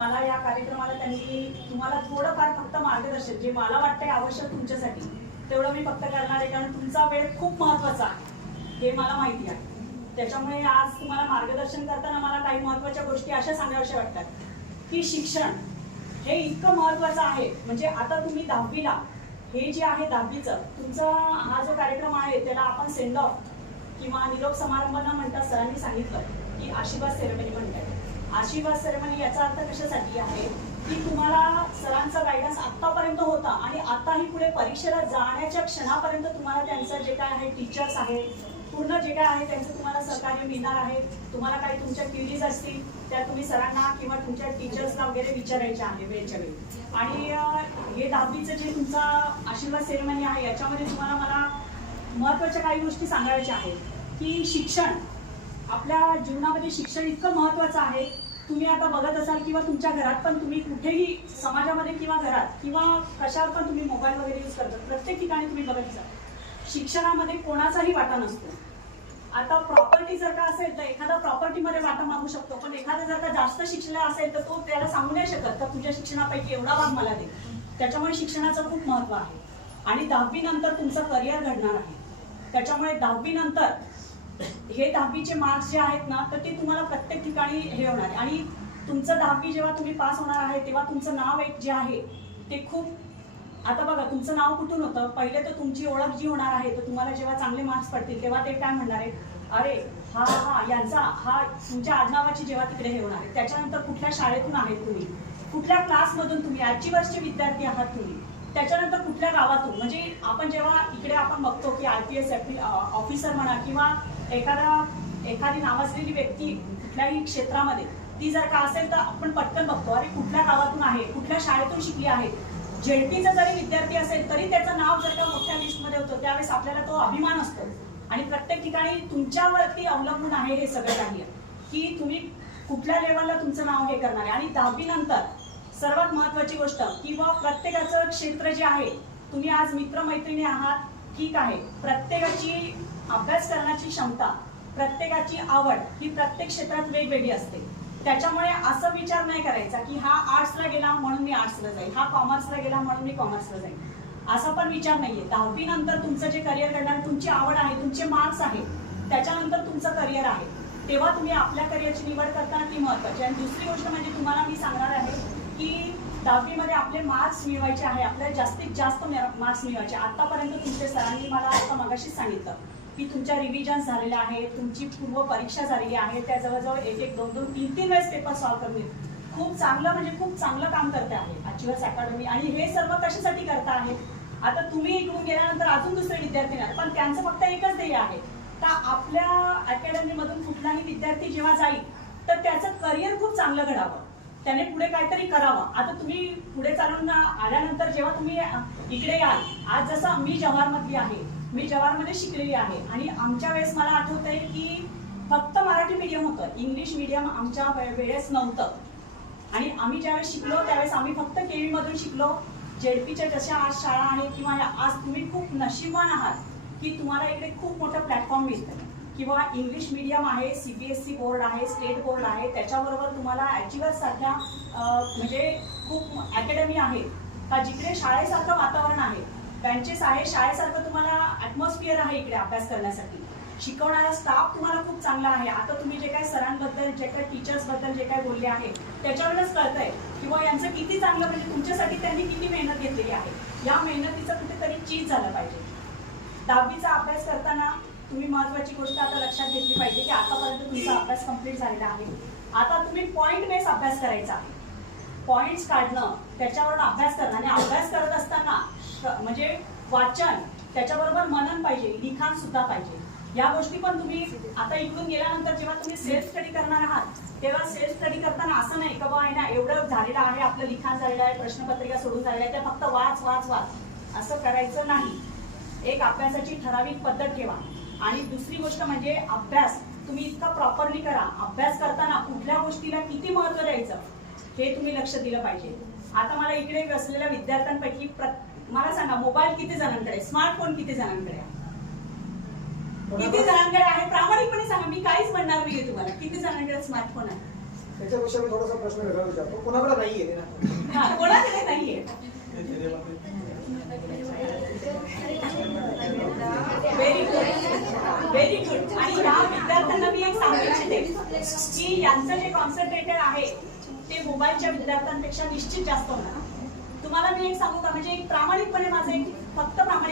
मला या कार्यक्रमाला त्यांनी तुम्हाला थोडंफार फक्त मार्गदर्शन जे मला वाटतंय आवश्यक तुमच्यासाठी तेवढं मी फक्त करणार आहे, कारण तुमचा वेळ खूप महत्त्वाचा आहे हे मला माहिती आहे. त्याच्यामुळे आज तुम्हाला मार्गदर्शन करताना मला काही महत्त्वाच्या गोष्टी अशा सांगाव्याशा वाटतात की शिक्षण हे इतकं महत्त्वाचं आहे. म्हणजे आता तुम्ही 10वीला हे जे आहे 10वीचं तुमचा हा जो कार्यक्रम आहे त्याला आपण सेंड ऑफ किंवा निरोप समारंभ न म्हणता सरांनी सांगितलं की आशीर्वाद सेरेमनी म्हणतात. आशीर्वाद सेरेमनी याचा अर्थ कशासाठी आहे की तुम्हाला सरांचा गायडन्स आतापर्यंत होता आणि आताही पुढे परीक्षेला जाण्याच्या क्षणापर्यंत तुम्हाला त्यांचं जे काय आहे टीचर्स आहेत पूर्ण जे काय आहे त्यांचं तुम्हाला सहकार्य मिळणार आहे. तुम्हाला काही तुमच्या क्युरीज असतील त्या तुम्ही सरांना किंवा तुमच्या टीचर्सला वगैरे विचारायच्या आहे वेळच्या वेळी. आणि हे 10वीचं जे तुमचा आशीर्वाद सेरेमनी आहे याच्यामध्ये तुम्हाला मला महत्त्वाच्या काही गोष्टी सांगायच्या आहेत की शिक्षण आपल्या जीवनामध्ये शिक्षण इतकं महत्त्वाचं आहे. तुम्ही आता बघत असाल किंवा तुमच्या घरात पण तुम्ही कुठेही समाजामध्ये किंवा घरात किंवा कशावर पण तुम्ही मोबाईल वगैरे यूज करता प्रत्येक ठिकाणी तुम्ही बघत असाल शिक्षणामध्ये कोणाचाही वाटा नसतो. आता प्रॉपर्टी जर का असेल तर एखादा प्रॉपर्टीमध्ये वाटा मागू शकतो, पण एखादा जर का जास्त शिक्षण असेल तर तो त्याला सांगू नाही शकत तर तुझ्या शिक्षणापैकी एवढा भाग मला दे. त्याच्यामुळे शिक्षणाचं खूप महत्त्व आहे. आणि 10वी नंतर तुमचं करिअर घडणार आहे. त्याच्यामुळे 10वी नंतर हे 10वीचे मार्क्स जे आहेत ना तर ते तुम्हाला प्रत्येक ठिकाणी हे होणार आहे. आणि तुमचं 10वी जेव्हा तुम्ही पास होणार आहे तेव्हा तुमचं नाव एक जे आहे ते खूप आता बघा तुमचं नाव कुठून होतं पहिले तर तुमची ओळख जी होणार आहे तर तुम्हाला जेव्हा चांगले मार्क्स पडतील तेव्हा ते काय म्हणणार आहे अरे हा हा यांचा हा तुमच्या आडनावाची जेव्हा तिकडे हे होणार आहे. त्याच्यानंतर कुठल्या शाळेतून आहेत तुम्ही, कुठल्या क्लासमधून तुम्ही अचिव्हर्सचे विद्यार्थी आहात तुम्ही, त्याच्यानंतर कुठल्या गावातून. म्हणजे आपण जेव्हा इकडे आपण बघतो की RPS ऑफिसर म्हणा किंवा एखादी नावाजलेली व्यक्ती कुठल्याही क्षेत्रामध्ये ती जर का असेल तर आपण पटकन बघतो अरे कुठल्या गावातून आहे, कुठल्या शाळेतून शिकली आहे. JLPचा जरी विद्यार्थी असेल तरी त्याचं नाव जर का मोठ्या लिस्टमध्ये होतं त्यावेळेस आपल्याला तो अभिमान असतो. आणि प्रत्येक ठिकाणी तुमच्यावरती अवलंबून आहे हे सगळं काही की तुम्ही कुठल्या लेवलला तुमचं नाव हे करणार आहे. आणि 10वी नंतर सर्वात महत्त्वाची गोष्ट की बा प्रत्येकाचं क्षेत्र जे आहे तुम्ही आज मित्रमैत्रिणी आहात ठीक आहे, प्रत्येकाची अभ्यास करण्याची क्षमता प्रत्येकाची आवड ही प्रत्येक क्षेत्रात वेगवेगळी असते. त्याच्यामुळे असं विचार नाही करायचा की हा आर्ट्सला गेला म्हणून मी आर्ट्सला जाईल, हा कॉमर्सला गेला म्हणून मी कॉमर्सला जाईल, असा पण विचार नाहीये. 10वी नंतर तुमचं जे करिअर घडणार तुमची आवड आहे, तुमचे मार्क्स आहेत, त्याच्यानंतर तुमचं करिअर आहे, तेव्हा तुम्ही आपल्या करिअरची निवड करताना ती महत्त्वाची. आणि दुसरी गोष्ट म्हणजे तुम्हाला मी सांगणार आहे की 10वी मध्ये आपले मार्क्स मिळवायचे आहे, आपल्याला जास्तीत जास्त मार्क्स मिळवायचे. आतापर्यंत तुमच्या सरांनी मला आता मगाशीच सांगितलं की तुमच्या रिव्हिजन्स झालेल्या आहेत, तुमची पूर्व परीक्षा झालेली आहे, त्या जवळजवळ 1-1, 2-2, 3-3 वेळेस पेपर सॉल्व्ह करून खूप चांगलं म्हणजे खूप चांगलं काम करते आहे अचिव्हर्स अकॅडमी. आणि हे सर्व कशासाठी करता आहे आता तुम्ही इकडून गेल्यानंतर अजून दुसरे विद्यार्थी नाही पण त्यांचं फक्त एकच ध्येय आहे का आपल्या अकॅडमीमधून कुठलाही विद्यार्थी जेव्हा जाईल तर त्याचं करिअर खूप चांगलं घडावं, त्याने पुढे काहीतरी करावं. आता तुम्ही पुढे चालून आल्यानंतर जेव्हा तुम्ही इकडे याल आज जसं मी जव्हारमधली आहे, मी जव्हारमध्ये शिकलेली आहे आणि आमच्या वेळेस मला आठवतंय की फक्त मराठी मीडियम होतं, इंग्लिश मीडियम आमच्या वेळेस नव्हतं. आणि आम्ही ज्यावेळेस शिकलो त्यावेळेस आम्ही फक्त KV मधून शिकलो. JLPच्या जशा आज शाळा आहे किंवा आज तुम्ही खूप नशीबवान आहात की तुम्हाला इकडे खूप मोठं प्लॅटफॉर्म मिळतं किंवा इंग्लिश मीडियम आहे, CBSE बोर्ड आहे, स्टेट बोर्ड आहे, त्याच्याबरोबर तुम्हाला अचिव्हर्स सारख्या म्हणजे खूप अकॅडमी आहे का जिकडे शाळेसारखं वातावरण आहे, बेंचेस आहे, शाळेसारखं तुम्हाला ॲटमॉस्फिअर आहे इकडे अभ्यास करण्यासाठी. शिकवणारा स्टाफ तुम्हाला खूप चांगला आहे. आता तुम्ही जे काही सरांबद्दल जे काही टीचर्सबद्दल जे काही बोलले आहे त्याच्यावरच कळतंय किंवा यांचं किती चांगलं म्हणजे तुमच्यासाठी त्यांनी किती मेहनत घेतलेली आहे. या मेहनतीचं कुठेतरी चीज झालं पाहिजे. 10वीचा अभ्यास करताना तुम्ही महत्त्वाची गोष्ट आता लक्षात घेतली पाहिजे की आतापर्यंत तुमचा अभ्यास कंप्लीट झालेला आहे. आता तुम्ही पॉईंट बेस अभ्यास करायचा आहे, पॉईंट्स काढणं त्याच्यावर अभ्यास करणं. आणि अभ्यास करत असताना म्हणजे वाचन त्याच्याबरोबर मनन पाहिजे, लिखाण सुद्धा पाहिजे. या गोष्टी पण तुम्ही आता इकडून गेल्यानंतर जेव्हा तुम्ही सेल्फ स्टडी करणार आहात तेव्हा सेल्फ स्टडी करताना असं नाही का बाबा ना एवढं झालेलं आहे, आपलं लिखाण झालेलं आहे, प्रश्नपत्रिका सोडून झालेल्या आहे, त्या फक्त वाच वाच वाच असं करायचं नाही. एक अभ्यासाची ठराविक पद्धत ठेवा. आणि दुसरी गोष्ट म्हणजे अभ्यास तुम्ही इतका प्रॉपरली करा. अभ्यास करताना कुठल्या गोष्टीला किती महत्त्व द्यायचं हे तुम्ही लक्ष दिलं पाहिजे. आता मला इकडे बसलेल्या विद्यार्थ्यांपैकी मला सांगा मोबाईल किती जणांकडे, स्मार्टफोन किती जणांकडे आहे, किती जणांकडे आहे? प्रामाणिकपणे सांगा, मी काहीच म्हणणार नाहीये तुम्हाला. किती जणांकडे स्मार्टफोन आहे? त्याच्यापेक्षा मी थोडासा प्रश्न वेगळा विचारतो. कोणाकडे नाहीये ना? हा, कोणाकडे नाहीये. Very good, very good. आणि ह्या विद्यार्थ्यांना मी एक सांगू इच्छिते की यांचं जे कॉन्सन्ट्रेटेड आहे ते मोबाईलच्या विद्यार्थ्यांपेक्षा निश्चित जास्त होणार. तुम्हाला मी एक सांगू का, म्हणजे एक प्रामाणिकपणे माझं एक फक्त प्रामाणिक